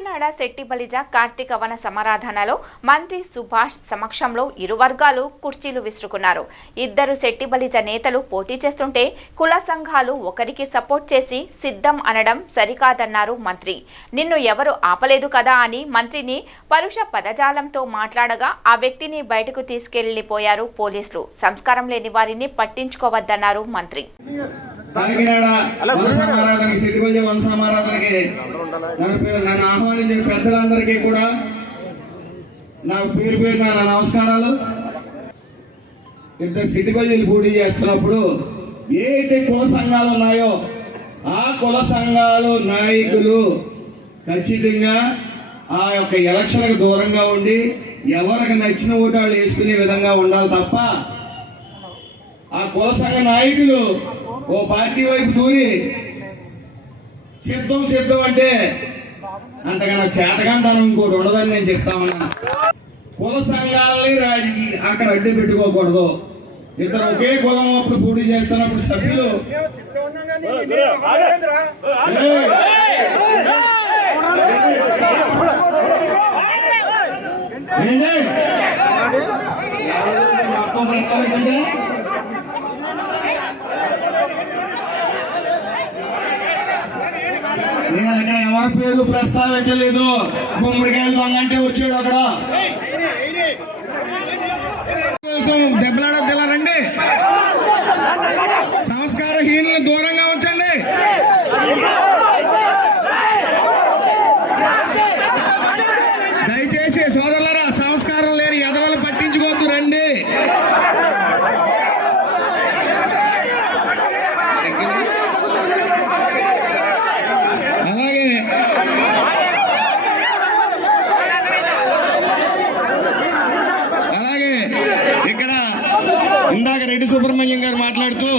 కాకినాడ శెట్టిబలిజ కార్తీక వన సమారాధనలో మంత్రి సుభాష్ సమక్షంలో ఇరు వర్గాలు కుర్చీలు విసురుకున్నారు. ఇద్దరు శెట్టిబలిజ నేతలు పోటీ చేస్తుంటే కుల సంఘాలు ఒకరికి సపోర్ట్ చేసి సిద్ధం అనడం సరికాదన్నారు మంత్రి. నిన్ను ఎవరు ఆపలేదు కదా అని మంత్రిని పరుష పదజాలంతో మాట్లాడగా ఆ వ్యక్తిని బయటకు తీసుకెళ్లిపోయారు పోలీసులు. సంస్కారం లేని వారిని పట్టించుకోవద్దన్నారు మంత్రి. నన్ను ఆహ్వానించిన పెద్దలందరికీ కూడా నా పేరు పేరున నా నమస్కారాలు. ఇంత సిటీ బజీలు పోటీ చేస్తున్నప్పుడు ఏ అయితే కుల సంఘాలు ఉన్నాయో ఆ కుల సంఘాలు నాయకులు ఖచ్చితంగా ఆ యొక్క ఎలక్షన్లకు దూరంగా ఉండి ఎవరికి నచ్చిన ఓటాలు వేసుకునే విధంగా ఉండాలి తప్ప ఆ కుల సంఘ నాయకులు ఓ పార్టీ వైపు దూరి సిద్ధం అంటే అంతకన్నా చేతగాంతనం ఇంకోటి ఉండదని నేను చెప్తా ఉన్నా. కుల సంఘాలని అక్కడ అడ్డు పెట్టుకోకూడదు. ఇద్దరు ఒకే కులం అప్పుడు పోటీ చేస్తున్నప్పుడు సభ్యులు ప్రస్తావించండి. నేను అక్కడ ఎవరి పేరు ప్రస్తావించలేదు. గుమ్మడికాయలు దొంగంటే వచ్చాడు అక్కడ. దెబ్బలాడద్దారండి, సంస్కారహీనులను దూరంగా ఉంచండి. దయచేసి సోదరులారా, సంస్కారం లేని ఎదవలు పట్టించుకోవద్దు రండి. అలాగే ఇక్కడ ఇందాక రెడ్డి సుబ్రహ్మణ్యం గారు మాట్లాడుతూ